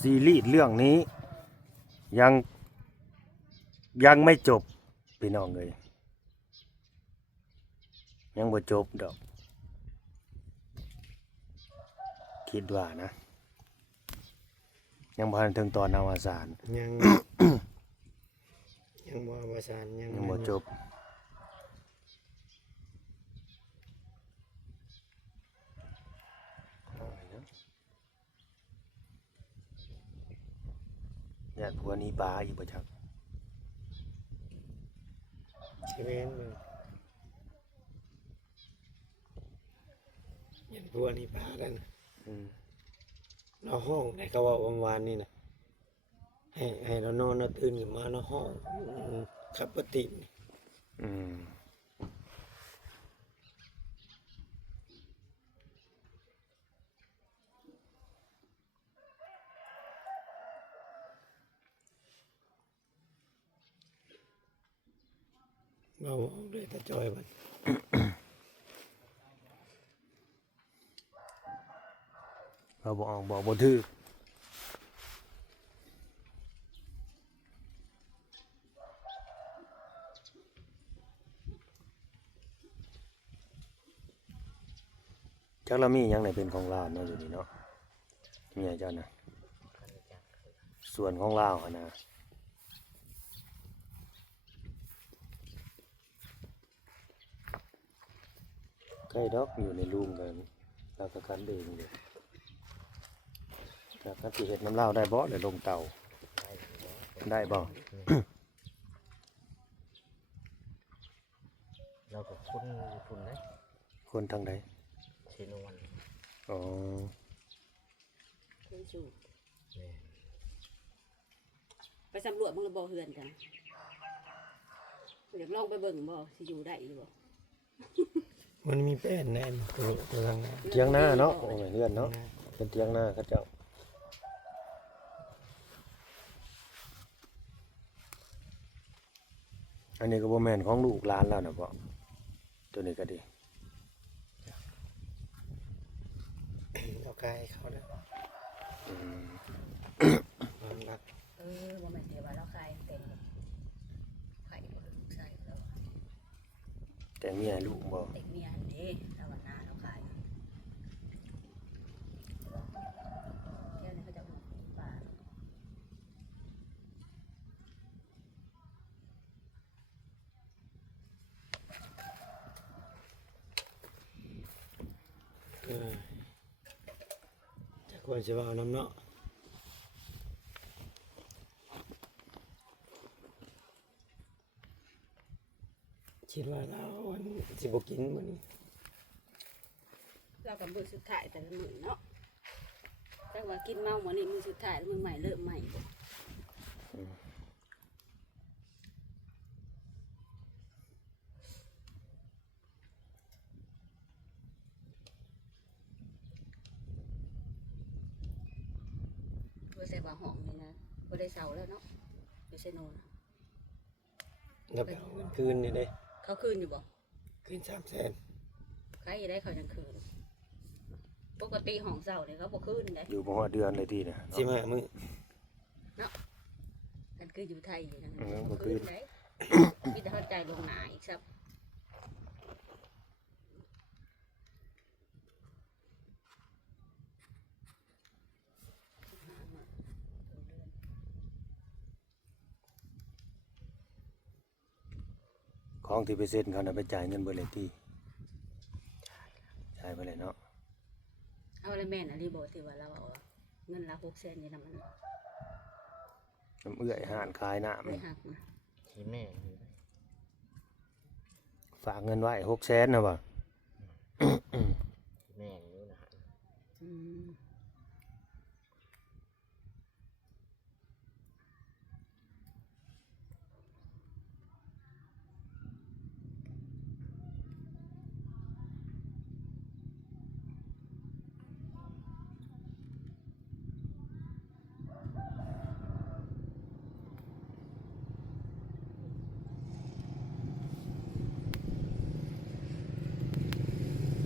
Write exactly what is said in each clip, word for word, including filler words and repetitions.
ซีรีส์เรื่องนี้ยังยังไม่จบพี่น้องเลยยังบ่จบดอกคิดว่านะยังบ่ทันถึงตอนอวสานยัง ยังบ่อวสานยังยังบ่จบญาติผัวหนี้ปลาอีกบ่จักสิแม่นบ่ยันพวกนี้พากันอืมเราห้องให้เขาเว้าวันวานนี่น่ะให้ให้เรานอนเราตื่นขึ้นมาเราห้องอืมขับปฏินี่อืมเว้าออกเลยตาจอยบัดเราบ่ออกบ่บ่ถือจักเรามีหยังไหนเป็นของลาวเนาะอยู่นี่เนาะมีหยังเจ้านะส่วนของลาวอะนะใกล้ดอกอยู่ในรูมกันเราก็คันเองเด้ถ้าคันสิเฮ็ดน้ำลาวได้บ่เลยลงเตาได้บ่เราก็คุ้นคุ้นนะคนทางใดเชนวันอ๋อเคยสูบแม่ไปสำรวจมึงระบ่เฮือนกันอยากลองไปเบิ่งบ่สิอยู่ได้หรือบ่มันมีแป้นแน่นตัวตัวทางนั้นเถียงหน้าเนาะโอ้ยเฮือนเนาะเป็นเถียงหน้าเขาเจ้าอันนี้ก็บ่แม่นของลูกหลานแล้วนะบ่ตัวนี้ก็ดีเรากายเขาแล้วอืมความรักเออบ่แม่นเดี๋ยวว่าเราขายแต่งไข่บ่ลูกชายเราแต่เมียลูกบ่เด็กเมียอันเด้เราว่าหน้าเราขายเที่ยวนี้เขาจะเอาป่าเออจะควรสิเว้าน้ำเนาะคิดว่าเราวันสิบ่กินมื้อนี้เรากับมือสุดท้ายแต่ละมื้อเนาะแต่ว่ากินเมาหมอนี่มือสุดท้ายมือใหม่เริ่มใหม่บ่บ่ใช่ว่าห้องนี่นะบ่ได้เซาแล้วเนาะอยู่ไสโนนแล้วไปเอาเงินคืนนี่เด้เขาคืนอยู่บ่คืนสามแสนใครจะได้เขาจังคืนปกติห้องเซาเนี่ยเขาบ่คืนได้อยู่บ่ฮอดเดือนเลยทีเนี่ยสิมามื้อกันคืออยู่ไทยอยู่นั่นเออบ่คืนได้มีแต่เข้าใจลงหนาอีกครับของที่ไปเซ็นเขาน่ะไปจ่ายเงินเบิดเลยที่จ่ายไปเลยเนาะเอาอะไรแม่นอะไรบอกที่ว่าเราเอาเงินละหกแสนนี่นะมันน้ำเอื้อยห่านขายน้ไปหักมาที่แม่อยู่นะำฝากเงินไว้หกแสนนะบ่ที่แม่อยู่นะฮะอืม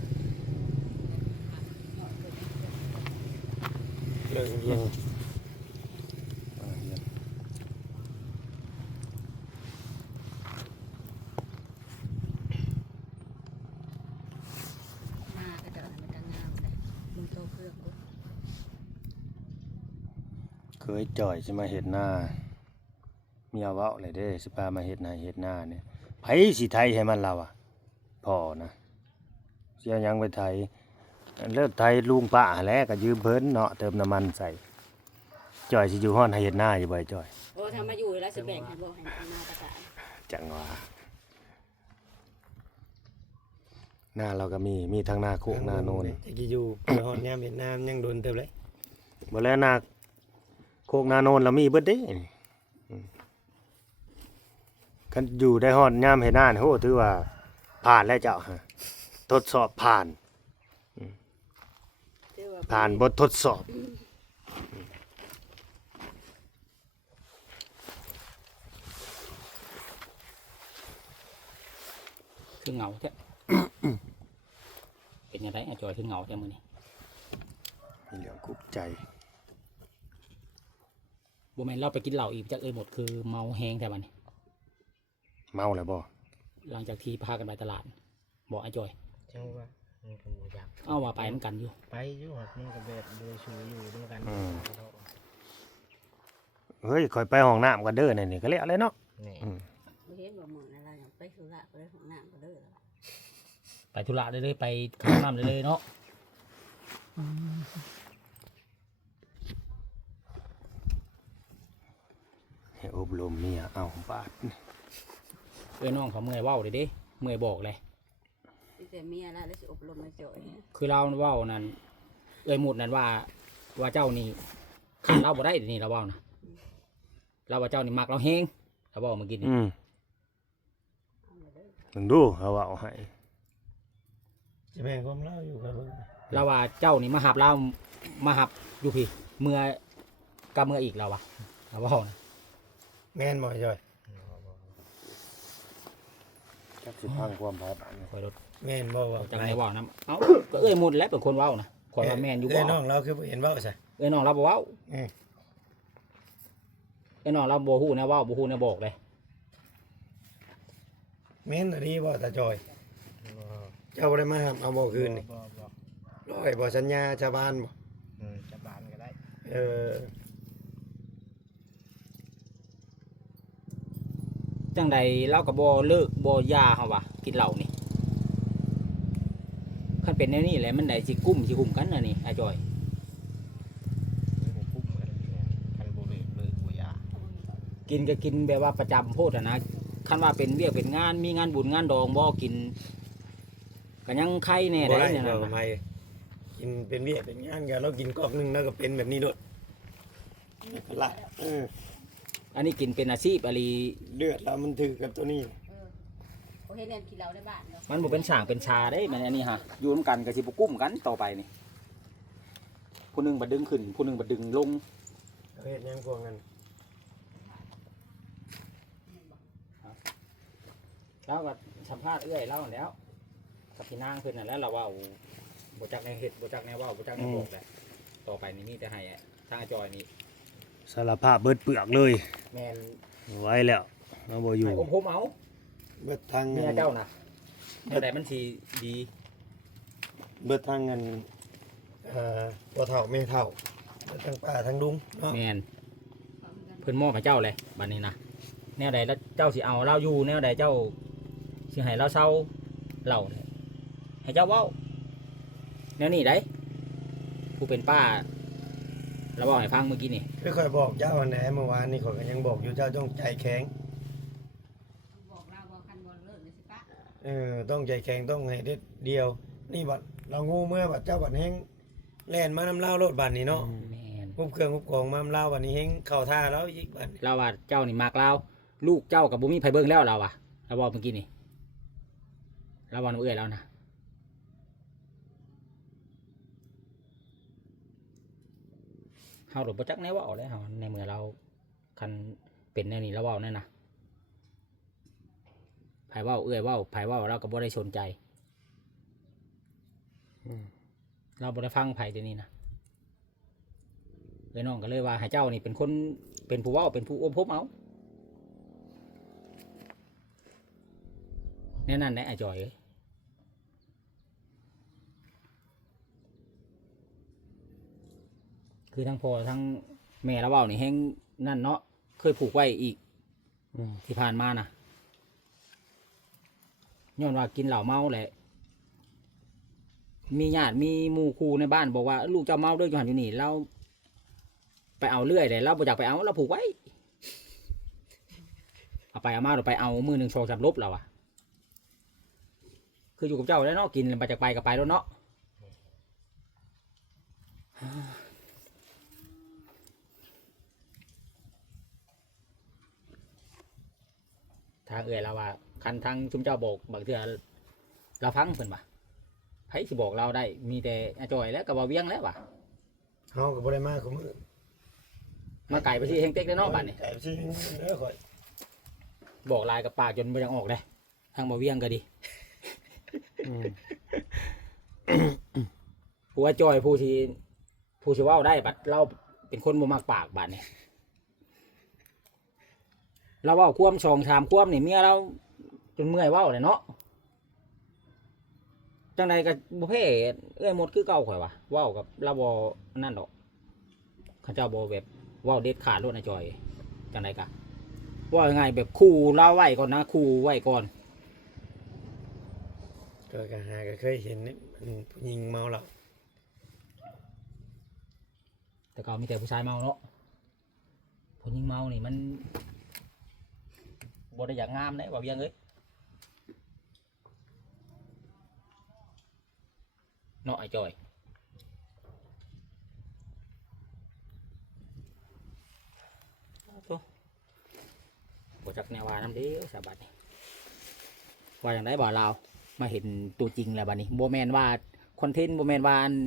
เลิกเรียนยจ่อยสิมาเฮ็ดหน้าเมียเว้าเลยเด้สิพามาเฮ็ดนาเฮ็ดหน้าเนี่ยไผสิไถให้มันเราอ่ะพ่อนะเสียหยังไปไถเลิกไถลุงป้าแหล้วก็ยืมเพิ่นเนาะเติมน้ำมันใส่จ่อยสิอยู่ฮ้อนให้เฮ็ดหน้าอยู่บ่ไอ้จ่อยโอ้ถ้ามาอยู่แล้วสิแบ่งให้บ่ให้เอามาประกาศจังหวะหน้าเราก็มีมีทั้งหน้าโคกหน้าโนนจะกี่อยู่เพื่อฮอดยามเวียดนามยังโดนเติบเลยบ่แล้วหน้าโคกหน้าโนนเรามีเบิดเด้อืมคันอยู่ได้ฮอดยามเฮ็ดหน้านี่โหถือว่าผ่านแล้วเจ้าฮะทดสอบผ่านถือว่าผ่านบททดสอบคือเหงาแท้ เป็นยังไงอาจอยคือเหงาแท้มื้อนี้มีเรื่องกุกใจบ่แม่นเราไปกินเหล้าอีกจักเอ้ยหมดคือเมาแฮงแท้บัดนี้เมาแล้วบ่หลังจากที่พากันไปตลาดบอกอาจอยจังว่ามันก็บ่อยากเอาว่าไปมันกันอยู่ไปอยู่ครับมันก็แบบเดือยชูอยู่ด้วยกันเฮ้ยข่อยไปห้องน้ำก็เด้อนั่นนี่ก็แล้วเลยเนาะนี่อืมบ่เห็นว่ามื้อนั้นเราอยากไปธุระก็เลยของน้ำก็เด้อแล้วไปธุระได้เลยไปเข้าห้องน้ำได้เลยเนาะให้อบรมเมียเอาบาดเอ้ยน้องเขาเมื่อยเว้าเลยเด้เมื่อยบอกเลยมีแต่เมียแล้วแล้วสิอบรมให้จ่อยคือเราเว้านั่นเอ้ยหมุดนั่นว่าว่าเจ้านี่ขาดเราบ่ได้เดี๋ยวนี่เราเว้านะเราว่าเจ้านี่มักเราแฮงเราเว้าเมื่อกี้นี่อืมเอามาเด้อมึงดูเขาว่าเอาให้จะแบ่งความเล่าอยู่ครับเบิ่งเราว่าเจ้านี่มาหับเรามาหับอยู่พี่เมื่อกับเมื่ออีกเราวะเราเว้านะแม่นบ่จ่อยจักสิพังความภายบานคอยรถแม่นบ่ว่าจังไดเว้านํเอ้าก็เอ้ยหมุดแล้วเป็นคนเว้านะขอยว่าแม่นอยู่เอ้บ่ยน้องเราคือบ่เห็นเว้าซะเอ้ยน้องเราบ่เว้าเออเอ้ยน้องเราบ่ฮู้แนะเว้าบ่ฮู้แนะบอกเลยแม่นอะดีบ่ตาจอย เจ้าบ่ได้มาหาเอาบ่คืนนี่บ่บ่ร้อยบ่สัญญาชาวบ้านบ่อืมจะบานก็ได้เออจังใดเราก็บ่เลิกบ่หย่าเฮาว่ะกินเหล้านี่คันเป็นแนวนี้แหละมันได้สิกุ้มสิหุ่มกันน่ะนี่อาจอยมันบ่คุ้มกันเนี่ยคันบ่เลิกเลิกบ่อยากกินก็กินแบบว่าประจำโพดอะนะคันว่าเป็นเวียกเป็นงานมีงานบุญงานดองบ่กินก็ยังไข่แน่บ่ได้ได้เนี่ยเรานะทำไมกินเป็นเวียกเป็นงานกันเรากินกอกหนึงแล้วก็เป็นแบบนี้โดดละเอออันนี้กินเป็นอาชีพอะไรเลือดเรามันถือกับตัวนี้เออบ่เห็นแนมกินเหล้าในบ้านเนาะมันบ่เป็นช่างเป็นชาได้มันอันนี้ฮะอยู่นํกันก็สิบ่กุ้มกันต่อไปนี่ผู้หนึงบ่ดึงขึ้นผู้หนึงบ่ดึงลงเฮ็ดหยังพวกนั้นแล้วก็สัมภาษณ์เอื้อยเล่าแล้วกับพี่นางเพิ่นนั่นแหล้วเราเว่าบ่จักในเฮ็ดบ่จักในเว้าบ่จักในบอกแหละต่อไปนี่มีแต่ให้ทางอาจอยนี่สารภาพเบิดเปลือกเลยแม่นไว้แล้วเราบ่อยู่ให้อมผมเอาเบิดทางเมียเจ้าน่ะเมื่อใดมันสิดีเบิดทางเงินเอ่อบ่เฒ่าแม่เฒ่าเบิดทางป้าทางลุงเนาะแม่นเพิ่นมอบให้เจ้าเลยบัดนี้นะแนวใดแล้วเจ้าสิเอาเราอยู่แนวใดเจ้าสิให้เราเศร้าเล่าเนี่ยให้เจ้าเว้าแนวนี้ได้ผู้เป็นป้าเราบอกให้ฟังเมื่อกี้นี่คือค่อยบอกเจ้าอันไหนเมื่อวานนี่ข้อยก็ยังบอกอยู่เจ้าต้องใจแข็งบอกเราบ่คันบ่เลิกเลยสิปะเออต้องใจแข็งต้องให้เด็ดเดียว นี่บัดเรางูเมื่อบัดเจ้าบัดแฮงแล่นมาน้ำเล่าวโลดบัดนี้เนาะแม่นคุบเครื่องคุบของมาน้ำเล่าวบัดนี้แฮงเข้าท่าแล้วอีกบัดเราว่าเจ้านี่มากเราลูกเจ้ากับบุมีไผเบิ้งแล้วเราอะเราบอกเมื่อกี้นี่เราบอกน้ำเอื้อยแล้วนะเฮาหลบประจักแน่ว่าเอาได้เฮาในเมื่อเราคันเป็นแนวนี้เราเว่าแน่นะไผเว่าเอื้อยเว่าไผเว่าเราก็บ่ได้สนใจเราบ่ได้ฟังไผเดี๋ยวนี้นะเลยน้องก็เลยว่าให้เจ้านี่เป็นคนเป็นผู้เว่าเป็นผู้อมพบเอาแน่นั่นได้อาจอยเอ้ยคือทั้งพ่อทั้งแม่เราเว้านี่แฮงนั่นเนาะเคยผูกไว้อีกอืมที่ผ่านมานะย้อนว่ากินเหล้าเมาแหละ มีญาติมีหมู่คู่ในบ้านบอกว่าลูกเจ้าเมาเด้วยอยู่หันอยู่นี่เราไปเอาเรื่อยเลยเราบ่อยากไปเอาเราผูกไว้เอาไปเอามาเราไปเอามือหนึ่งโชว์จับลบเราอะคืออยู่กับเจ้าแล้วเนาะกินไปจากไปกับไปแล้วเนาะทางเอ่ยเราว่าคันทางชุมเจ้าบอกบางเทื่อเราฟังเพิ่นว่าไผสิบอกเราได้มีแต่อาจอยแล้วกับบ่เวียงแล้วว่ะเฮาก็บ่ได้มาคุมื้อมาไก่ไปที่เฮงเต็กได้เนาะบัดนี้ไก่สิเด้อข่อยบอกลายกับปากจนบ่ยังออกเลยทางบ่เวียงก็ดีอืมผู้ว่าจอยผู้ที่ผู้ที่เว้าได้บัดเราเป็นคนบ่มักปากบัดนี้เราเว้าความสองชามความนี่เมียเราจนเมื่อยเว้าเลยเนาะจังใดก็บ่เพ่เอ้ยหมดคือเก่าข่อยว่ะเว้ากับเราบ่นั่นดอกเขาเจ้าบ่แบบเว้าเด็ดขาดโลดนะจอยจังใดก็ว่าง่ายแบบคู่เราไว้ก่อนนะคู่ไว้ก่อนก็ก็หาก็เคยเห็นนี่มันผู้หญิงเมาแล้วแต่ก็มีแต่ผู้ชายเมาเนาะผู้หญิงเมานี่มันบ่ได้อยากงามเด้ว่าเวียงเอ้ยเนาะไอ้จอยโตบ่จักแนวว่าน้ำเด้อสาบัดนี่ว่าอย่างไรบ่ลาวมาเห็นตัวจริงแล้วบัดนี้บ่แม่นว่าคอนเทนต์บ่แม่นว่าอัน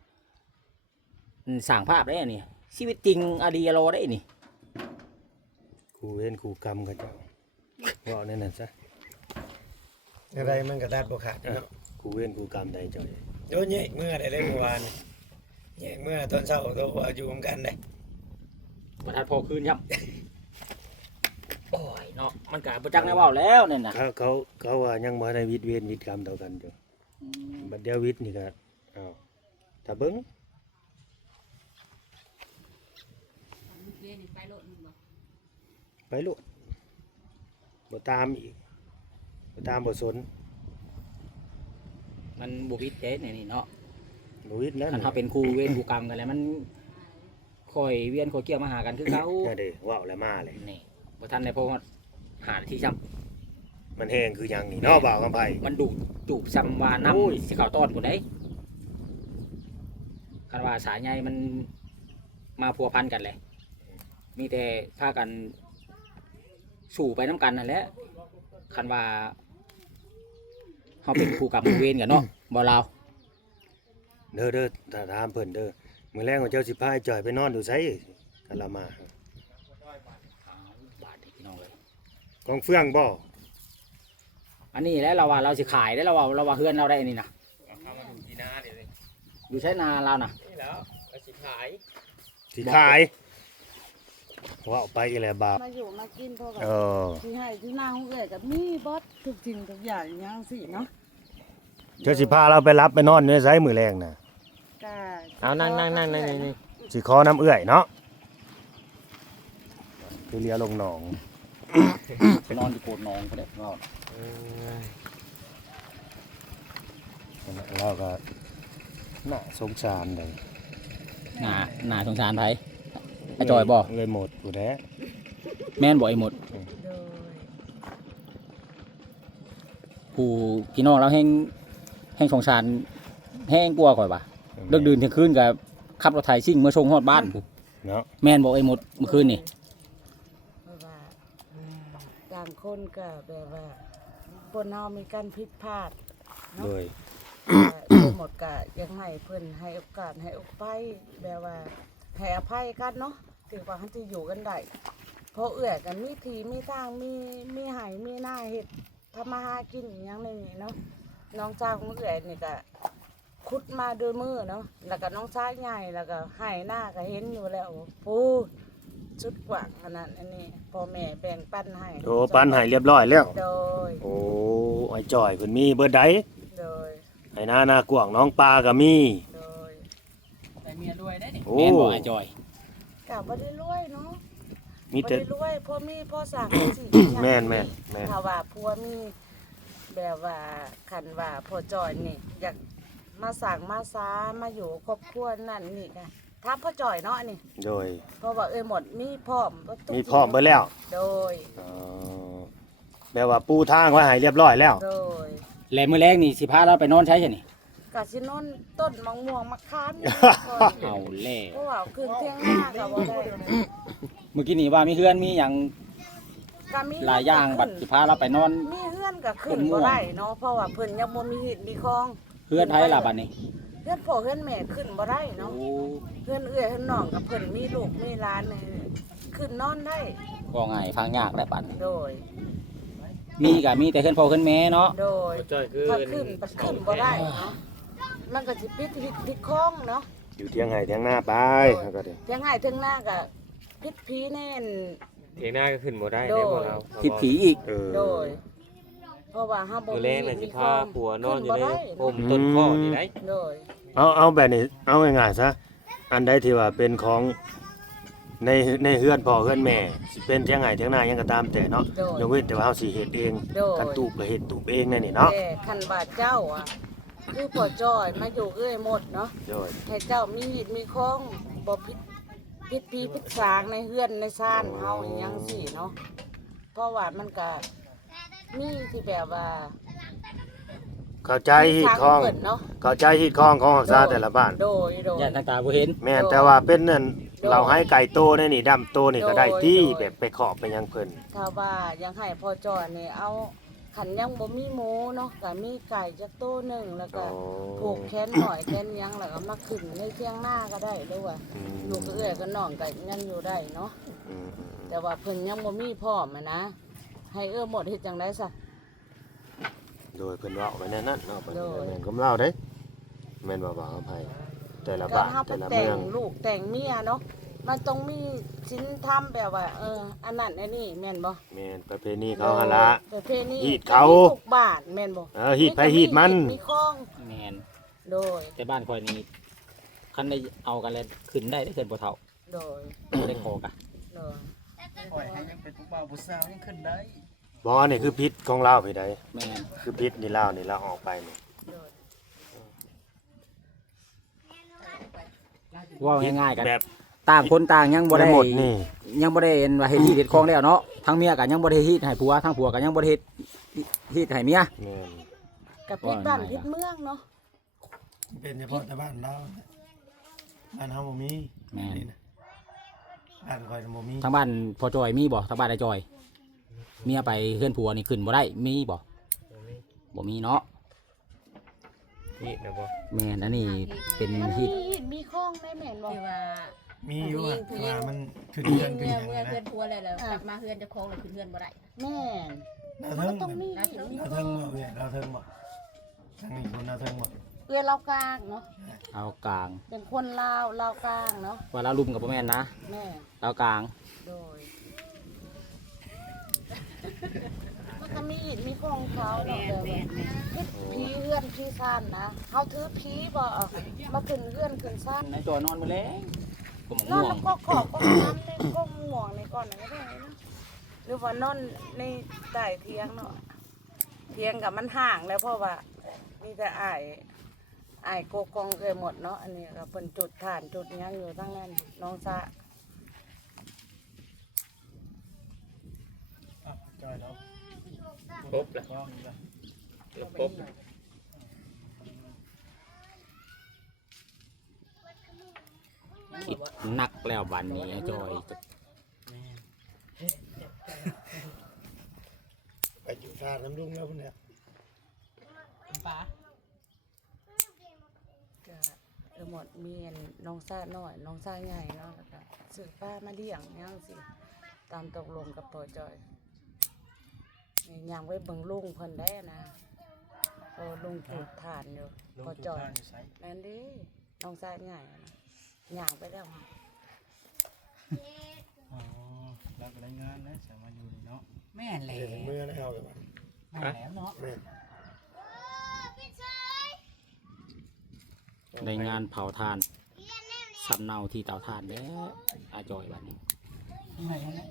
สร้างภาพได้อันนี้ชีวิตจริงอดีอโลได้นี่ครูเว้นครูกรรมเขาเจ้าเว่าแนั่นนั่นซะอะไรมันก็ตัดบ่ขาดเนาะครูเว้นครูกรรมใดเจ้าโยนแยกเมื่อได้เลยเมื่อวานนี่แยกเมื่อตอนเช้าก็ว่าอยู่ร่วมกันได้ประทัดพอคืนครับ โอ้ยเนาะมันกะประจักษ์แน่เว่าแล้วเนี่ยนะเขาเขาเขาว่ายังบ่ได้วิทย์เวรวิทย์กรรมเท่ากันอยู่บัดเดียววิทย์นี่ก็อ้าวถ้าเบิ่งเรียนไปโลดมึงบ่ไปโลดบ่ตามอีกบ่ตามบ่สนมันบุพิษเจ๊เนี่ยนี่เนาะบ่วิทย์แล้วคันเขาเป็นครูเวรครูกรรมกันแล้วมันคอยเวียนคอยเกี่ยวมาหากันคือเขานั่นเด้เว้าแล้วมาเลยนี่ประทันในพอหาที่ซ้มันแห้งคือหยังนี่เนาะบ่าวกำไผำมันดูดจูบซ้ำว่าโอ้ยน้ำสิเขาต้อนคนได้คันว่าสายใยมันมาพัวพันกันเลยมีแต่พากันสู่ไปน้ำกันนั่นแหละคันว่าเขาเป็นครูกรรมครูเวรกันเนาะบ่ลาวเด้อเด้อถ้าถามเพิ่นเด้อมื้อแรงของเจ้าสิพาไอ้จ่อยไปนอนอยู่ไสกันละมาบาทนี่พี่น้องเลยกองเฟืองบ่อันนี้แล้วเราว่าเราสิขายได้เราว่าเราว่าเฮือนเราได้อันนี้นะเอาเข้ามาดูที่หน้าเดี๋ยวนี้อยู่ใช้นาเรานะนี่แล้วไปสิขายสิขายว่าเอาไปอีแหละบาปมาอยู่มากินเพราะว่าเออที่ให้ที่นางเอื้อยกับมีบอสทุกสิ่งทุกอย่างอย่างสิเนาะเจ้าสิพาเราไปรับไปนอนอยู่ไสมื้อแรงน่ะก็เอานั่งนั่งนั่งนั่งนี่สิขอน้ำเอื้อยเนาะคือเลียลงหนองนอนอยู่โกดนองเขาเด็กนอนเราก็น่าสงสารเลยหนาหนาสงสารไผไอ้จอยบ่เลยหมดกูแท้แม่นบ่ไอ้หมดโดยผู้พี่น้องเราแห้งแห้งสงสารแห้งกลัวข่อยว่ะเลิกดื่นเที่ยงคืนกับขับรถไถซิ่งเมื่อส่งฮอดบ้านผู้เนาะแม่นบ่ไอ้หมดเมื่อคืนนี่เพราะว่าต่างคนก็แบบว่าคนเฮามีการผิดพลาดโดยก็หมดก็ยังให้เพิ่นให้โอกาสให้อภัยแบบว่าให้อภัยกันเนาะถือว่าเขาจะอยู่กันได้เพราะเอื้อกันมีทีมีทางมีมีไหายมีหน้าเฮ็ดทำมาหากินอหย่างในนี้เนาะน้องชายของเอื้อนี่ก็ขุดมาด้วยมือเนาะแล้วก็น้องชายใหญ่แล้วก็ให้หน้าก็เห็นอยู่แล้วปูชุดกว่างขนาดอันนี้พ่อแม่แบ่งปันให้โอ้ปันให้เรียบร้อยแล้วโดยโอ้ไอ้จ่อยเพิ่นมีเบิดใดโดยไอ้นานากวางน้องปลาก็มีโดยแต่เมียรวยได้นี่โอ้แม่นบ่ไอ้จอยกก็บ่ได้รวยเนาะมีบ่แต่ได้รวยพ่อมีพ่อสร้างสิแม่นแม่นแม่นถ้าว่าผัวมีแบบว่าคันว่าพ่อจอยนี่อยากมาสร้างมาซามาอยู่ครอบครัวนั่นนี่ก็ถามพ่อจอยเนาะนี่โดยเพราะว่าเอ้ยหมดมีพร้อมบ่ต้องมีพร้อมเบิดแล้วโดยอ๋อแบบว่าปูทางไว้ให้เรียบร้อยแล้วโดยแลมื้อแรกนี่สิพาเราไปนอนใช้ใช่นี่กะสินอนต้นมะม่วงมะขามนี่ก่อนเอาแล้เพวราะว่าคืนเที่ยงหน้าก็บ่ได้เมื่อกี้นี่ว่ามีเฮือนมีหยังก็มีหลายอย่างบัดสิพาเราไปนอนมีเฮือนก็ขึ้นบ่ได้เนาะเพราะว่าเพิ่นยังบ่มีหินมีคลองเฮือนไผล่ะบัดนี้เฮือนพ่อเฮือนแม่ขึ้นบ่ได้โอ้เนาะเฮือนเอื้อยเฮือนน้องกับเพิ่นมีลูกมีหลานนี่ขึ้นนอนได้ก็ง่ายฟังยากแหละบัดโดยมีก็มีแต่เฮือนพ่อเฮือนแม่เนาะโดยจ้อยคือถ้าขึ้นก็ขึ้นบ่ได้เนาะมันก็สิปิดหิดผิดคลองเนาะอยู่เที่ยงไห้เที่ยงหน้าไปแล้วก็ดิเที่ยงให้เที่ยงหน้าก็พิษผีแน่นเถียงหน้าก็ขึ้นบ่ได้โดยได้บ่เราผิดผีอีกเออโดย เพราะว่าเฮาบ่มื้อมีแรกน่ะสิมีคพาลองผัวนอนอยู่ในขึ้บ่ได้โอมต้นข้อนี่ได้โดยเอาเอาแบบนี้เอาง่ายๆซะอันใดที่ว่าเป็นของในในเฮือนพ่อเฮือนแม่สิเป็นเที่ยงไห้เที่ยงหน้ายังก็ตามแต่เนาะโดยยกเว้นแต่ว่าเฮาสิเฮ็ดเองโดยคันตูบก็เฮ็ดตูบเองนั่นนี่เนาะแต่คันบาดเจ้าอ่ะคือพ่อจ้อยมาอยู่เอ้ยหมดเนาะโดยให้เจ้ามีหิดมีคองบ่ผิดผิดพีผิดสางในเฮือนในซ่านเฮาอหยังสิเนาะเพราะว่ามันก็มีที่แบบว่าเข้าใจฮีดคองเพิ่นเนาะเข้าใจฮีดคองของรักษาแต่ละบ้านโดยโดยย่านทางตาบ่เห็นแม่นโดยแต่ว่าเป็นนั่นโดยเราให้ไก่โตนี่นี่ดำโตนี่ก็ได้โดยที่โดยแบบไปขอบไปยังเพิ่นถ้าว่ายังให้พ่อจ้อยนี่เอาขันยังบ่มีหมูเนาะก็มีไก่จักโตหนึงแล้วก็ผูกแขนหน่อยแขนหยังแล้วก็มาขึ้นในเที่ยงหน้าก็ได้ด้วยว่าอืมอยู่กับเอื้อยกับน้องก็ยังอยู่ได้เนาะอืมแต่ว่าเพิ่นยังบ่มีพร้อมอะนะ ให้เอื้อหมดเฮ็ดจังได๋ซะโดยเพิ่นเว้าไว้ในนั้นเนาะเพิ่นโดยแม่นก็เล่าเด้แม่นว่าบ่อภัยแต่ละก็บ้านเฮาไปแต่ละแต่เมืองงลูกแต่งเมียเนาะมันต้องมีศีลธรรมแบบว่า เออ อันนั้นอันนี้แม่นบ่แม่นประเพณีเขาหั่นละประเพณีฮีดเขาทุกบ้านแม่นบ่เออฮีดไปฮีดมันมีของแม่นโดยแต่บ้านข่อยนี่คันได้เอากันแล้วขึ้นได้ได้เกินบ่เท่าโดยบ่ได้ขอกะโดยปล่อยให้ยังเป็นผู้บ่าวผู้สาวยังขึ้นได้บ่นี่คือพิษของลาวพี่ใดแม่นคือพิษนี่ลาวนี่ลาวออกไปนี่โดยเว่าง่ายๆกันแบบต่างคนต่างยังบ่ได้หมดนี่ยังบ่ได้เห็นว่าเฮ็ดที่เฮ็ดของแล้วเนาะทั้งเมียก็ยังบ่ได้เฮ็ดให้ผัวทั้งผัวก็ยังบ่ได้เฮ็ดเฮ็ดให้เมียแม่นกับพิษบ้านว่าไงพิษเมืองเนาะเป็นเฉพาะแต่บ้านเราบ้านเฮาบ่มีแม่นนี่นะบ้านข่อยน่ะบ่มีทางบ้านพ่อจอยมีบ่ทางบ้านไอ้จอย เมียไปเฮือนผัวนี่ขึ้นบ่ได้มีบ่บ่มีเนาะนี่นะบ่แม่นอันนี้เป็นมันฮิมีตมีของได้แม่นบ่ที่ว่ามีอยู่อะผู้หญิงว่ามันขึ้นเมื่เดืออนขึ้นเมื่หอยังเมื่อนะเพื่อนพัวเลยแล้วกลับมาเพื่อนเจะคลองเลยคือเพื่อนบ่ได้แม่นเรามันเทิก็งต้องมีเรามีเทิงบ่เว้ยเราเทิงบ่ทางนี้คนเราเทิงบ่เอื้อเรากลางเนาะเอากลางเป็นคนลาวลาวกลางเนาะว่าเราลุมกับบ่แม่นนะแม่เรากลางโดยมันก็มีอิฐมีของเขาเนาะแบบว่าพิษผีเฮือนผีซ่านนะเฮาถือผีบ่เอามาขึ้นเฮือนขึ้นซ่านนายจอยนอนมื้อแลงก็มนอนง่วแล้งวก็ขอบก็น้ำในก้มห่วงในก่อนก็ได้นะหรือว่านอนในใต้เทียงเนาะเทียงกับมันห่างแล้วเพราะว่ามีแต่อ้ายอ้ายโกกองเอยหมดเนาะอันนี้ก็เพิ่นจุดฐานจุดหยังอยู่ทั้งนั้นน้องซะอ่ะจอยแล้วครบแล้วก็มีละแล้วครบคิดหนักแล้วบัดนี้ไอ้จอยจะไปอยู่ทานน้ำลุงแล้วพุ่นเนี่ยป้าก็เออหมดมีอันน้องซาน้อยน้องซาใหญ่เนาะแล้วก็ซื้อป้ามาเลี้ยงยังสิตามตกลงกับพ่อจอยนี่ยังไว้เบิ่งลุงเพิ่นได้นะพอลุงจุดฐานอยู่ลงพ่อทุจนอยทานอยู่ไสนั่นดิน้องซาใหญ่อะนะย่างไปแล้วค่ะอ๋อแล้วก็ได้งานนะสามารถอยู่นี่เนาะแม่นแหละเห็นมือแล้วกันแม่นแล้วเนาะแม่นได้งานเผาทานสสำเนาที่เตาถ่านแล้วอาจอยบัดนี้ยังไงฮะเนี่ย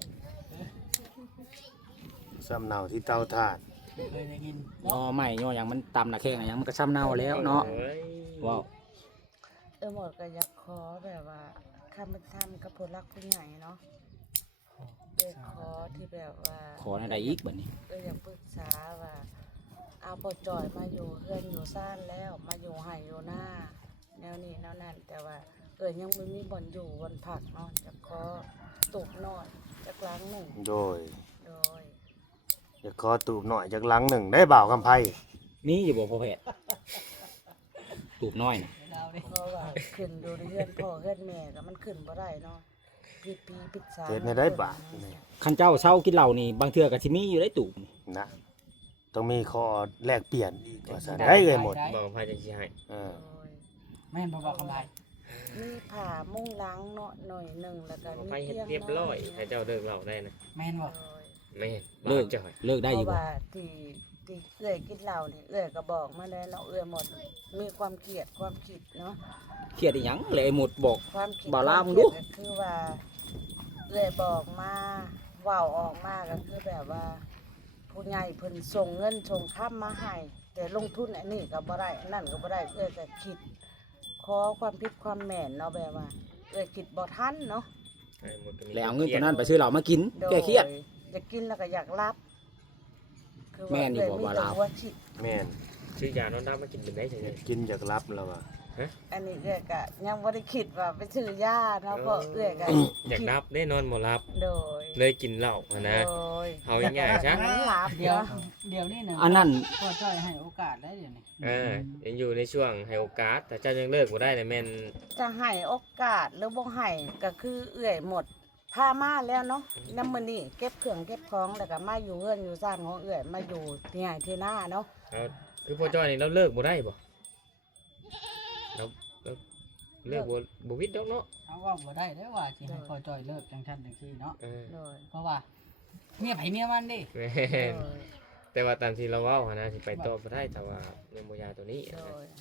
สำเนาที่เตาถ่านเคยได้ยินย่อไม่ย่ออย่างมันตำหน้าแข้งอะหยังมันก็ซ้ำเนาแล้วเนาะโอ้ยว้าวเออหมดก็อยากขอแบบว่าคำเป็นธรรมกับผู้รักผู้ใหญ่เนาะเด็กขอที่แบบว่าขออะไรอีกบัดนี้เอออยากปรึกษาว่าเอาปอจอยมาอยู่เพื่อนอยู่ซ่านแล้วมาอยู่ไห่อยู่หน้า แนวนี้แนวนั้นแต่ว่าเออยังไม่มีบ่อนอยู่บนผักเนาะจะขอตูบนอนจะกลางหนึ่งโดยโดยอยากขอตูบหน่อยจากหลังหนึ่งได้บ่าวคำไพ่มีอยู่บ่พ่อแพทย์ตูบน้อยนะเราดิเพราะว่าขึ้นดูเรือนพ่อเรือนแม่ก็มันขึ้นบ่ได้เนาะปีปีปิดสาเฮ็ดในได้บาทนี่คันเจ้าเช่ากินเหล้านี่บางเทื่อก็สิมีอยู่ได้ตูบนี่นะต้องมีข้อแลกเปลี่ยนอีกว่าซั่นได้เลยหมดบอกพายจังสิให้เออโดยแม่นบ่บอกคำใดมีผ่ามุ่งล้างเนาะหน่อยหนึ่งแล้วก็บอกมีพายเฮ็ดเตียงเรียบร้อยให้เจ้าเลิกเหล่าได้นะแม่นบ่โดยแม่นเลิกบ่จ่อยเลิกได้เพอยู่ราะบ่ว่าที่ที่เอื้อยกินเหล้านี่เอื้อยก็บอกมาแล้วเนาะเอื้อยหมดมีความเกลียดความคิดเนาะเครียดอีหยังเลยไอ้หมดบอกความคิดบ่าวลาวคมึวงดูเครียก็คือว่าเอื้อยบอกมาเว้าออกมาก็คือแบบว่า ผู้ใหญ่เพิ่นส่งเงินส่งค้ำมาให้แต่ลงทุนอันนี้ก็บ่ได้อันนั่นก็บ่ได้เอื้อยก็คิดขอความผิดความแม่นเนาะแบบว่าเอื้อยคิดบ่ทันเนาะให้หมดก็มีแล้วเอาเงินตัวนั้นไปซื้อเหล้ามากินโดยแก้เครียดอยากกินแล้วก็อยากรับ คือแม่ว่านอยู่เอื้อยบ่มีว่าแต่ลาวหัวคิดแม่นซื้อยานอนดับมากินเป็นได้ใช่ไหมกินจากรับแล้วว่าอันนี้เอื้อยก็ยังบ่ได้คิดว่าไปซื้อยาเนาะเพราะเอื้อยก็อยากรับได้นอนบ่รับโดยเลยกินเหล้าอะนะโดยเอาง่ายๆซะมันหลับเดี๋ยวเนาะเดี๋ยวนี้นะอันนั้นพ่อจ้อยให้โอกาสได้เดี๋ยวนี้เออยังอยู่ในช่วงให้โอกาส แต่เจ้ายังเลิกบ่ได้เนี่ยแม่นจะให้โอกาสหรือบ่ให้ก็คือเอื้อยหมดพามาแล้วเนาะน้ำมื้อนี้เก็บเครื่องเก็บของแล้วก็มาอยู่เฮือนอยู่ซ่านของเอื้อยมาอยู่ที่ไห้ที่หน้าเนาะเอาคือพ่อจ้อยนี่เราเลิกบ่ได้บ่เราเราเลิกบ่บ่วิดดอกเนาะเอาว่าบ่ได้ได้อว่าสิให้พ่อจ้อยเลิกจังซั่นจังซี่เนาะเออโดยเพราะว่าเมียไผเมียมันดิแม่โดนยแต่ว่าตามที่เราเว้าหั้นนะสิไปต่อบ่ได้แต่ว่าเรื่องบ่ยาตัวนี้โดอะนะย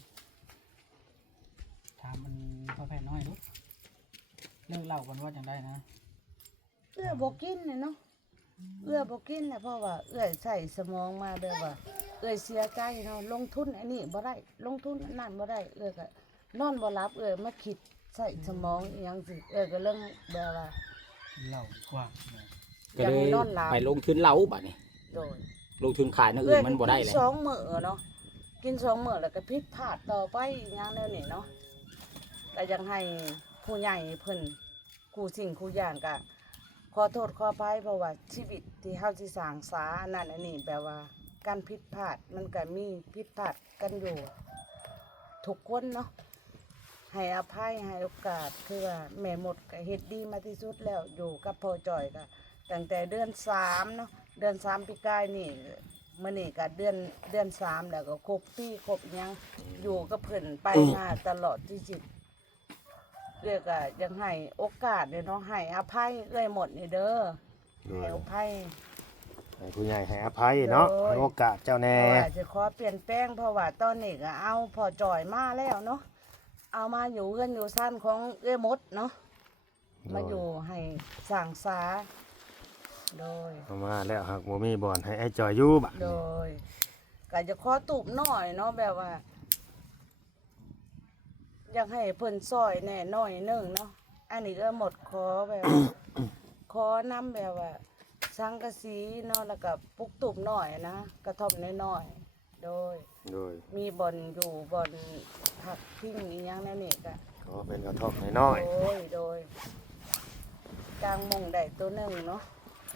ถามมันพ่อแพทย์น้อยลูกเลิกเหล้ากันว่าจังได้นะเอื้อยบ่กินเนี่ยเนาะเอื้อยบ่กินแหละเพราะว่าเอื้อยใส่สมองมาแบบว่า เอื้อยเสียใจเนาะลงทุนอันนี้บ่ได้ลงทุนอันนั้นบ่ได้เอื้อยก็นอนบ่หลับเอื้อยมาคิดใส่สมองอีหยังสิเอื้อยก็เรื่องแบบว่าเหล้าดีกว่าแม่ก็เลยอยากให้นอนหลับไปลงทุนเหล้าบัดนี้โดยลงทุนขายนั่นอื่นมันบ่ได้เลยกินสองมื้อเนาะกินสองมื้อแล้วก็ผิดพลาดต่อไปอีหยังแนวนี้เนาะก็ยังให้ผู้ใหญ่เพิ่นคู่สิ่งคู่อย่างก็ขอโทษขออภัยเพราะว่าชีวิตที่เฮาสิสร้างสาอันนั้นอันนี้แปลว่า การผิดพลาดมันก็มีผิดพลาดกันอยู่ทุกคนเนาะให้อภัยให้โอกาสคือว่าแม่หมดก็เฮ็ดดีมาที่สุดแล้วอยู่กับพ่อจ่อยก็ตั้งแต่เดือนสามเนาะเดือนสามปีกายนี่มื้อนี้ก็เดือนเดือนสามแล้วก็ครบปีครบหยังอยู่กับเพิ่นไปมาตลอดที่จิตเอื้อยก็ยังให้โอกาสเด้อเนาะให้อภัยเอื้อยหมดนี่เด้อโดให้ยอภัยให้ผู้ใหญ่ให้อภัยเนาะโดยให้โอกาสเจ้าเพแน่ราะว่าจะขอเปลี่ยนแปลงเพราะว่าตอนนี้ก็เอาพอจ่อยมาแล้วเนาะเอามาอยู่เอื้อนอยู่สั้นของเอื้อมดเนาะมาอยู่ให้สั่งสาโดยเอามาแล้วหากบ่มีบ่อนให้ไอ้จอยอยู่บัดโดยก็จะขอตูบหน่อยเนาะแบบว่า อยากให้เพิ่นซอยแหน่หน่อยหนึงเนาะอันนี้ก็หมดขอแบบว่า ขอน้ำแบบว่า สังกะสีเนาะแล้วก็ปลุกตูบหน่อยนะกระท่อมน้อยๆโดยโดยมีบ่อนอยู่บ่อนผักพิ้งอีหยังนั่นนี่ก็ขอเป็นกระทบน้อยโดยโดยกลางมงได้ตัวหนึ่งเนาะ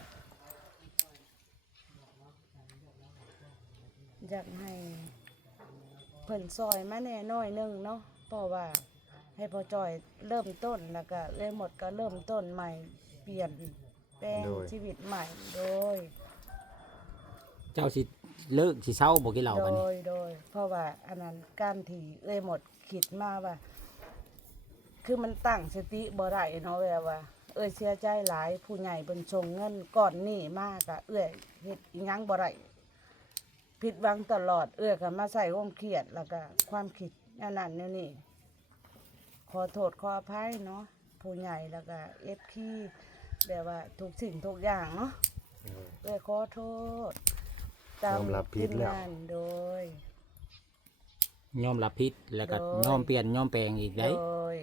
อยากให้เพิ่นซอยมาแน่น้อยหนึงเนาะเพราะว่าให้พอจอยเริ่มต้นแล้วก็เลยหมดก็เริ่มต้นใหม่เปลี่ยนแปลงชีวิตใหม่โดยเจ้าสิเลิกสิเศร้าบ่กินเหล้าโดบัดนี้ย โดย เพราะว่าอันนั้นการที่เอ้ยหมดคิดมาว่า คือมันตั้งสติบ่ได้เนาะแบบว่า เอ้ยเสียใจหลายผู้ใหญ่เพิ่นส่งเงินก่อนหนี้มากอะเอ้ยเฮ็ดอีหยังบ่ได้ผิดหวังตลอด เอ้ยก็มาใส่ความเครียดแล้วก็ความคิดแนวนั้นแนวนี้ขขอโทษขออภัยเนาะผู้ใหญ่แล้วก็เอฟพีแบบว่าทุกสิ่งทุกอย่างเนาะเอ้ยขอโทษตามยอมรับผิดแล้วทีมงานโดยยอมรับผิดแล้วก็โดยยอมเปลี่ยนยอมแปลงอีกโดได้ย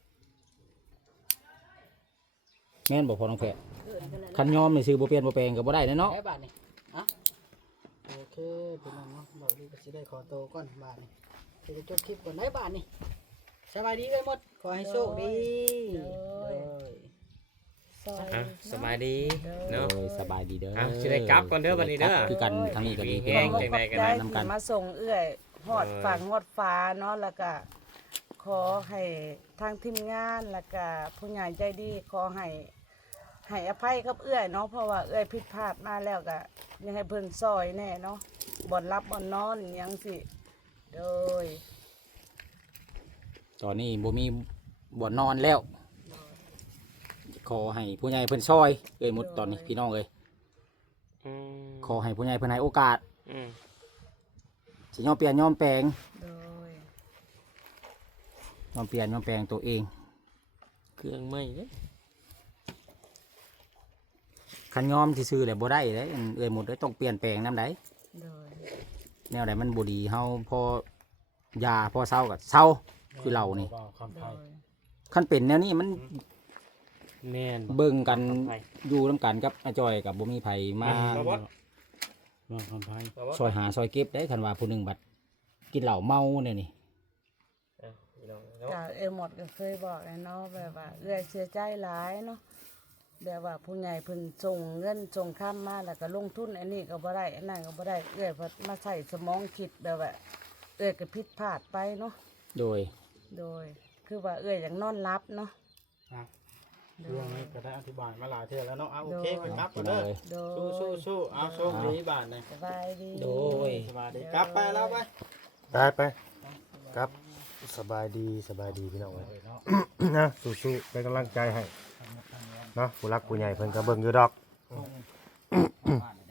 แม่นบ่พอน้องแพทย์คันยอมนี่ซื้อบ่เปลี่ยนบ่แปลงก็บ่ได้แน่เนาะได้บาทนี่อ่ะโอเคพี่น้องเนาะเบาดีก็สิได้ขอโตวก่อนบาทนี่จะได้จบคลิปก่อนได้บาทนี่สบายดีเลยหมดขอให้โชคดีโดยโดยซอยอ่ะสบายดีโดเนาะยสบายดีเด้ออ่ะสิได้กลับก่อนเด้อบัดนี้เด้อคือกันทางนี้ก็ดีมีพี่แห้น้องจังใดก็ใจได้นำกันที่มาส่งเอื้อยฮอดเออฝั่งฮอดฟ้าเนาะแล้วก็ขอให้ทางทีมงานแล้วก็ผู้ใหญ่ใจดีขอให้ให้อภัยกับเอื้อยเนาะเพราะว่าเอื้อยผิดพลาดมาแล้วก็อยังให้เพิ่นซอยแน่เนาะบ่อนรับบ่อนนอนอิหยังสิโดยตอนนี้บ่มีบ่อนนอนแล้ว ขอให้ผู้ใหญ่เพิ่นช่วยเอ้ยหมดตอนนี้พี่น้องเอ้ยอืมขอให้ผู้ใหญ่เพิ่นให้โอกาสอืมสิยอมเปลี่ยนยอมแปลงโดยยอมเปลี่ยนยอมแปลงตัวเองเครื่องไหม้เด้อคันยอมซื่อๆแหละบ่ได้เด้เอ้ยหมดเด้ต้องเปลี่ยนแปลงนำใดโดยแนวใดมันบ่ดีเฮาพอยาพอเศร้าก็เศร้าคือเรานี่โดยคันเป็นแนวนี้มันแม่นบ่เบิ่งกันไปอยู่นํกันกับอาจอยกับบ่มีไผมาบ่บ่ลองคำไพ่บ่บ่ซอยหาซอยเก็บได้คันว่าผู้หนึงบัดกินเหล้าเมาเนี่ยนี่อ่ะพี่น้องเนาะกะเอหมดก็เคยบอกแล้วเนาะแบบว่าเอื้อยเสียใจหลายเนาะแบบว่าผู้ใหญ่เพิ่นส่งเงินส่งค้ำมาแล้วก็ลงทุนอันนี้ก็บ่ได้อันนั้นก็บ่ได้เอื้อยเพิ่นมาใส่สมองคิดแบบว่าเอื้อยก็ผิดพลาดไปเนาะโดยโดย คือว่าเอื้อยอยากนอนหลับเนาะโดเรื่องยนี้ก็ได้อธิบายมาหลายเทื่อแล้วเนาะเอาโอเคโดยไปกลับพี่กันน้อเด้องเอ้ยโดสู้ยสู้สู้เอาโชคดีบาทนะสบายดีโดยสบายดีกลับไปแล้วไปได้ไปครับสบายดีสบายดีพี่น้องเอ้ย นะสู้ๆเป็นกำลังใจให้เนาะผู้รักผู้ใหญ่เพิ่นก็เบิ่งอยู่ดอกบ้าน